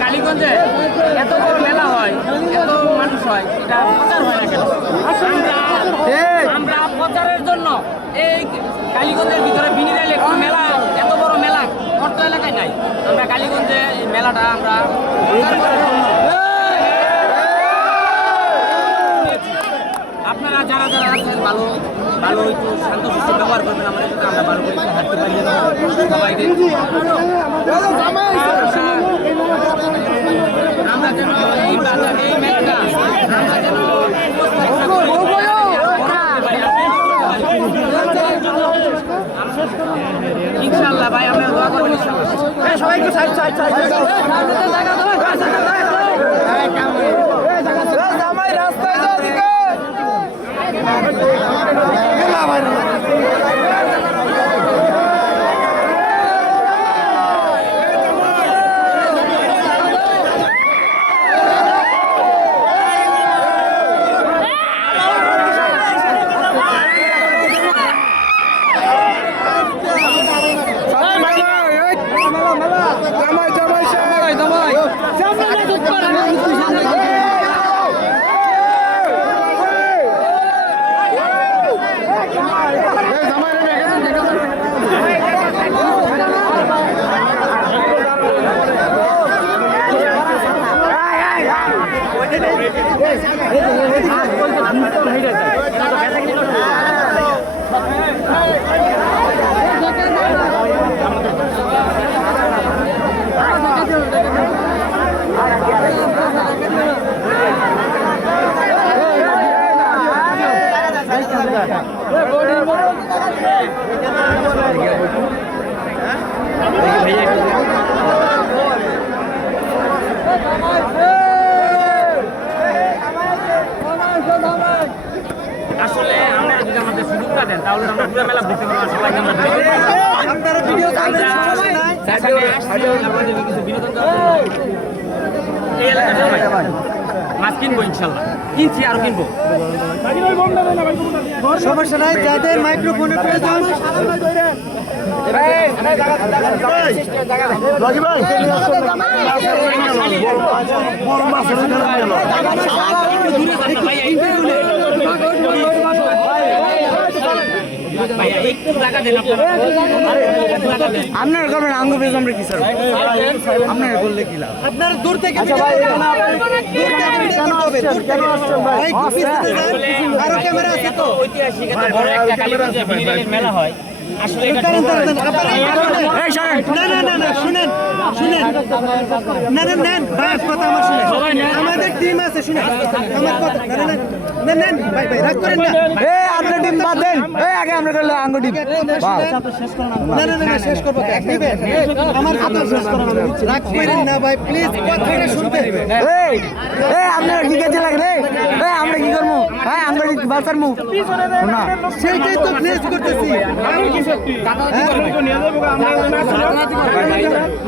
কালীগঞ্জে এত বড় মেলা হয়, এত মানুষ হয়, এটা প্রচার হয় না কেন? আমরা প্রচারের জন্য এই কালীগঞ্জের ভিতরে বিনিরাইলে কোনো মেলা, এত বড় মেলা অর্থ এলাকায় নাই। আমরা কালীগঞ্জে এই মেলাটা আমরা প্রচার করার জন্য আপনারা যারা যারা আছেন ভালো ভালো একটু শান্তশিষ্ট ব্যবহার করবেন, আমাদের সাথে আমরা ভালো করে হাঁটতে পারি সবাইকে। আমরা যেন এই বাজার এই মেলাটা আমরা যেন ইনশাআল্লাহ ভাই, আপনারা দোয়া করবেন ইনশাআল্লাহ। সবাই একটু সাইড সাইড সাইড জামাই রাস্তায় যাও দিকে আসলে আমরা যদি আমাদের সুযোগটা দেন তাহলে আমরা পুরো মেলা দেখতে পারবো। সবাই আপনারা ভিডিও আমাদের কিছু বিনোদন মাছ কিনবো ইনশাল্লাহ, কিনছি আরো কিনবো, সমস্যা নাই। যাদের মাইক্রোফোনের প্রয়োজন আপনার করবেন আঙ্গ পেজ আমরা কি স্যার আপনার বললে কি লাভ? আপনারা দূর থেকে আরো ক্যামেরা আছে তো। ঐতিহাসিক একটা বড় একটা কালীগঞ্জে বিনিরাইলের মেলা হয়। আসলে এটা না শুনেন শুনেন, না নেন ভাই, কথা আমার শুনেন, আমাদের টিম আছে, শুনেন আমার কথা, নেন ভাই ভাই, রাগ করেন না। আপনার টিম বাদ দেন, আগে আমরা করলে আঙ্গ টিম না শেষ করবো, আমার কথা শেষ করেন, রাগ করেন না ভাই প্লিজ, কথাটা শুনতে হবে। আপনারা কি কাজে লাগে রে? আমরা কি করবো? হ্যাঁ আমরা বাসার মুখ না, সেইটাই তো প্লেস করতেছি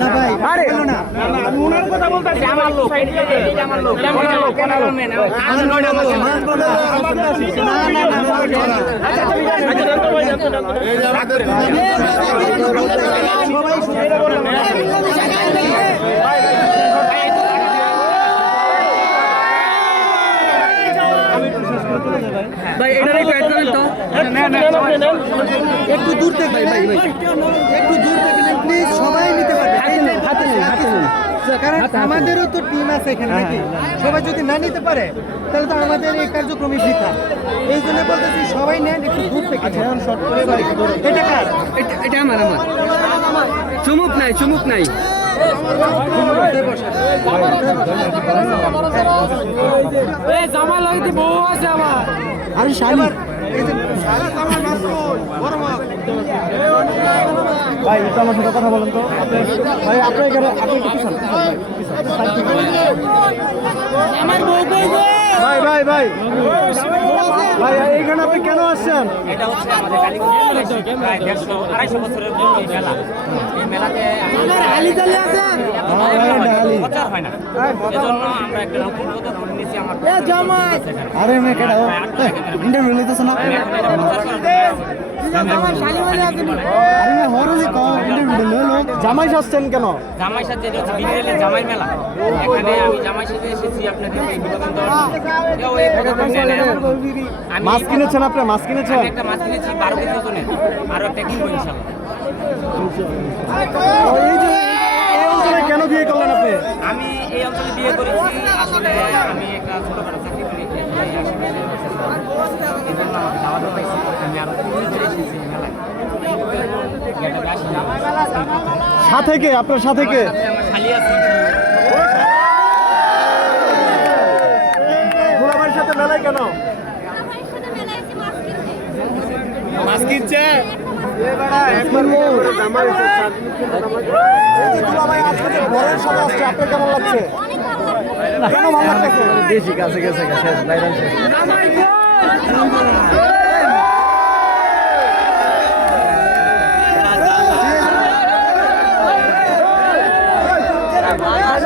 না ভাই, আরে না ওনার কথা বলতেছি, আমার লোক আমার লোক ভাই এটা একটু দূর থেকে একটু দূর থেকে প্লিজ, সবাই নিতে পারবে, কারণ আমাদেরও তো টিম আছে এখানে নাকি, সবাই যদি না নিতে পারে তাহলে তো আমাদের এই কার্যক্রমই বৃথা। এই জন্য বলতেছি সবাই নেন একটু দূর থেকে। এটা কার? এটা আমার চুমুক নাই জামা লাগতে বউ আছে আমার। আরে শালি ভাই একটু আমার সাথে কথা বলেন তো ভাই আপনার এখানে আপনি একটু পিছন আমার বউ কই গো? ভাই ভাই ভাই ভাই এইখানে আপনি কেন আসছেন? এটা হচ্ছে আমাদের কালীগঞ্জে প্রায় 150-250 বছরের পুরনো এই মেলা। এই মেলাতে প্রচার হয় না, এজন্য আমরা একটা নতুন পদক্ষেপ নিয়েছি। আমার আরে মেয়ে কেডা ইন্টারভিউ লইতেছ না? আরে মেয়ে হরলি কম ইন্টারভিউ লইলো জামাই আসছেন কেন? জামাই সাথে এটা হচ্ছে বিনিরেলের জামাই মেলা। এখানে আমি জামাই সাথে এসেছি আপনাদের এই বিনোদন দেওয়ার জন্য। কেউ এই পদক্ষেপ নেয় না। আমি মাছ কিনেছেন আপনি? মাছ কিনেছেন? আমি একটা মাছ কিনেছি 12 কেজি ওজনের, আরো একটা কিনবো ইনশাল্লাহ। এই যে এই অঞ্চলে কেন বিয়ে করলেন আপনি? আমি এই অঞ্চলে বিয়ে করেছি, আসলে আমি একটা ছোটখাটো চাকরি করি, এই আশেপাশে। এই জন্য আমাকে দাওয়া দেওয়া হয়েছে। আমি আরো ঘুরে এসেছি এই মেলায়। এটা আসলাম। সাথে কে? আপনার সাথে কে? সাথে আমার শালি আছে। গোলামের সাথে মেলায় কেন? মাছ কিনছে? বরের সাথে আসছে, আপনার কেমন লাগছে? কেন ভালো লাগছে? দেশি কাছে গেছে শেষ বাইরে